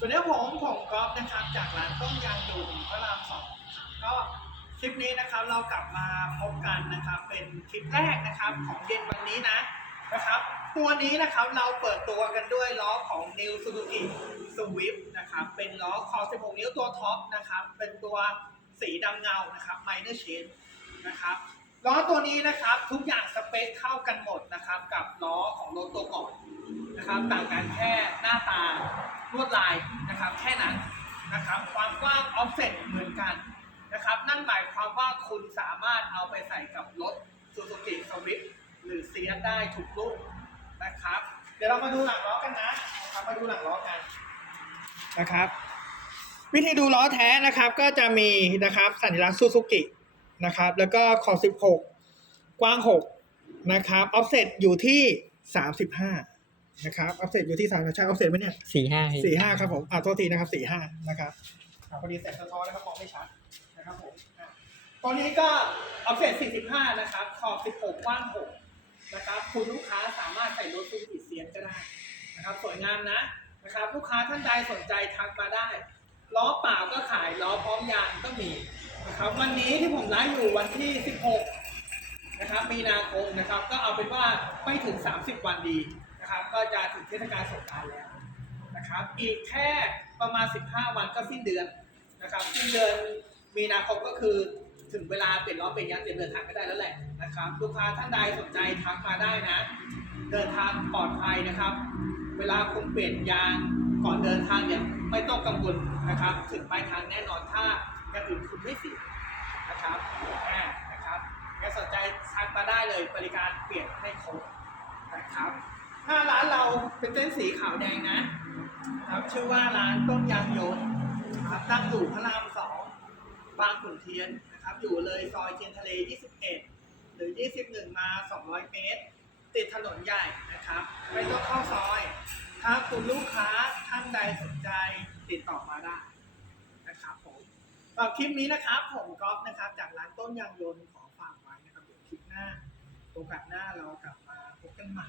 ส่วนนี้ผมผมก๊อฟนะครับ จากร้านต้มยำดูพระรามสองก็คลิปนี้นะครับเรากลับมาพบกันนะครับ เป็นคลิปแรกนะครับของเย็นวันนี้นะนะครับ ตัวนี้นะครับเราเปิดตัวกันด้วยล้อของ New Suzuki Swift นะครับ เป็นล้อคอ 16 นิ้วตัวท็อปนะครับ เป็นตัวสีดำเงานะครับ Minor Change นะครับล้อตัวนี้นะครับทุกอย่างสเปคเข้ากันหมดนะครับ กับล้อของรถตัวก่อนนะครับ ต่างกันแค่หน้าตา ลวดลายนะครับแค่นั้นนะครับความกว้างออฟเซ็ตเหมือนกันนะครับนั่นหมายความว่าคุณสามารถเอาไปใส่กับรถ Suzuki Swift หรือเซียได้ทุกรุ่นนะครับ เดี๋ยวเรามาดูหลังล้อกันนะครับมาดูหลังล้อกันนะครับ วิธีดูล้อแท้นะครับก็จะมีนะครับสัญลักษณ์ Suzuki นะครับแล้วก็ขอบ16 กว้าง 6 นะครับออฟเซ็ตอยู่ที่ 35 นะครับออฟเซ็ตอยู่ที่สามใช่ออฟเซ็ตไหมเนี่ยสี่ห้าสี่ห้าครับผมอ่าโทษทีนะครับสี่ห้านะครับอ่าพอดีแสงสะท้อนนะครับมองไม่ชัดนะครับผมอะตอนนี้ก็ออฟเซ็ตสี่สิบห้านะครับ ขอบสิบหกกว้างหกนะครับคุณลูกค้าสามารถใส่รถซูซูกิเซียนก็ได้นะครับสวยงามนะนะครับ ลูกค้าท่านใดสนใจทักมาได้ล้อเปล่าก็ขายล้อพร้อมยางก็มีนะครับวันนี้ที่ผมไลฟ์อยู่วันที่ 16 นะครับมีนาคมนะครับ ก็เอาเป็นว่าไม่ถึง 30 วันดี นะครับ ก็จะถึงเทศกาลสงกรานต์แล้วนะครับ อีกแค่ประมาณ 15 วันก็สิ้นเดือนนะครับ สิ้นเดือนมีนาคมก็คือถึงเวลาเปลี่ยนล้อเปลี่ยนยางเตรียมเดินทางก็ได้แล้วแหละนะครับลูกค้าท่านใดสนใจทักมาได้นะ เดินทางปลอดภัยนะครับ เวลาคุณเปลี่ยนยางก่อนเดินทางเนี่ยไม่ต้องกังวลนะครับ ถึงปลายทางแน่นอนถ้าอย่างอื่นคุณไม่เสียนะครับอ่านะครับถ้าสนใจทักมาได้เลยบริการเปลี่ยนให้ครบนะครับ ถ้าร้านเราเป็นเส้นสีขาวแดงนะครับชื่อว่าร้านต้มยำโยนครับตั้งอยู่พระรามสองบางขุนเทียนนะครับ อยู่เลยซอยเทียนทะเล 21 หรือ 21 มา 200 เมตร ติดถนนใหญ่นะครับ ไม่ต้องเข้าซอย ถ้าคุณลูกค้าท่านใดสนใจติดต่อมาได้นะครับผมสำหรับคลิปนี้นะครับผมก๊อฟนะครับ จากร้านต้นยางยนต์ขอฝากไว้นะครับเดี๋ยวคลิปหน้าโอกาสหน้าเรากลับมาพบกันใหม่